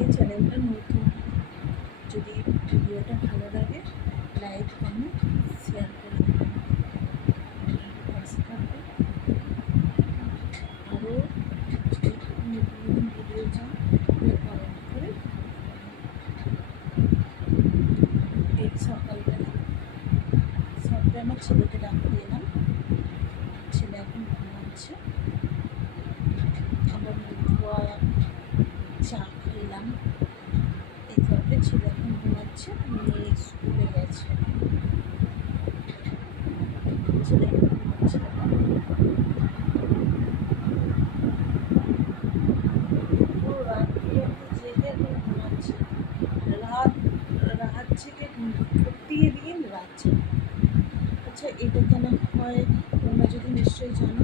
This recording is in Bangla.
এই চ্যানেলটা নতুন, যদি ভিডিওটা ভালো লাগে লাইক কমেন্ট শেয়ার করে দেবেন, পাশে থাকবেন। আরও নতুন নতুন ভিডিও চান কমেন্ট করে। এই সকালবেলা আমার ছেলেকে ডাকতে এলাম, ছেলে এখন ঘুমাচ্ছে। আবার ধোয়া চা খেলাম, এইভাবে ছেলে এখন ঘুমাচ্ছে, মেয়ে স্কুলে গেছে। ছেলে ঘুমাচ্ছে, ও রাত্রি জেগে এখন ঘুমাচ্ছে। রাত রাত জেগে প্রতিদিন রাত জেগে। আচ্ছা, এটা কেন হয় তোমরা যদি নিশ্চয়ই জানো,